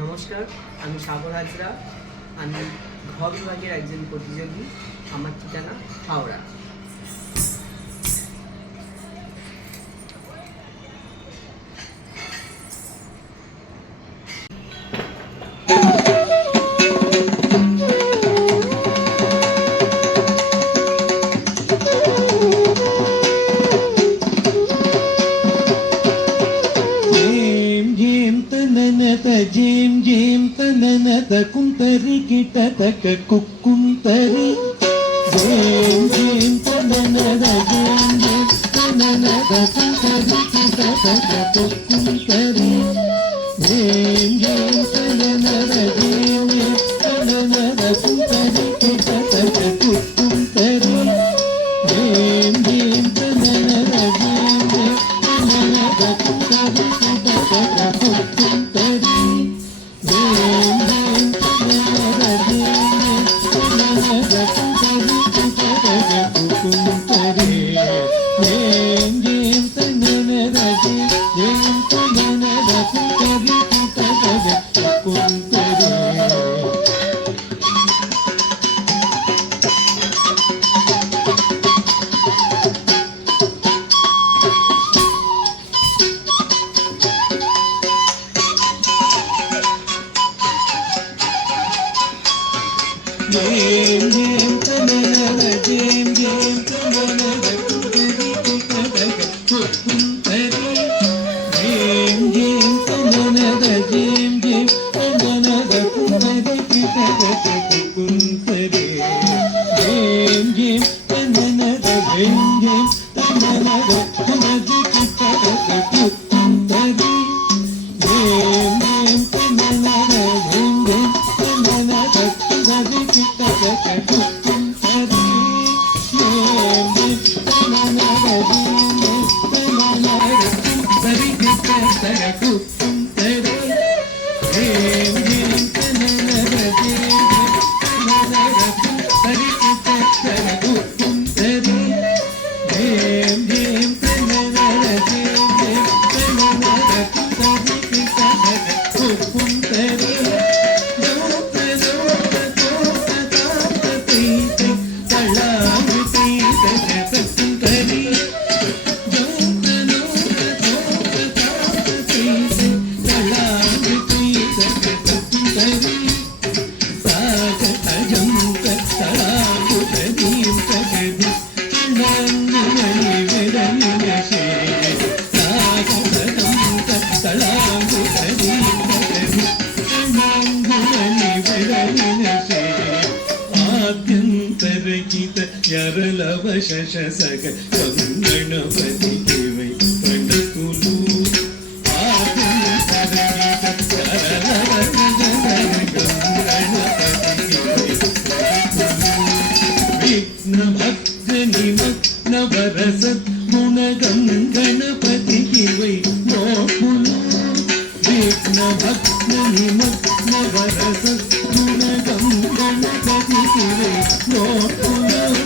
নমস্কার, আমি সাগর হাজরা। আমি ঘ বিভাগের একজন প্রতিযোগী। আমার ঠিকানা হাওড়া। జీం జీం తననద కుంతరి కిటతక కుక్కుంతరి జీం జీం తననద జీం జీం తననద కుంతరి కిటతక కుక్కుంతరి జీం జీం తననద జీం జీం తననద కుంతరి కిటతక కుక్కుంతరి జీం జీం తననద జీం జీం తననద కుంతరి కిటతక కుక్కుంతరి శశసగ గణపతి దేవై పండతులు విఘ్న భక్త నిమగ్న వరస గుణగం గణపతికి వై నోపులు విఘ్న భక్త నిమగ్న వరస గుణగం గణపతికి వై నోపులు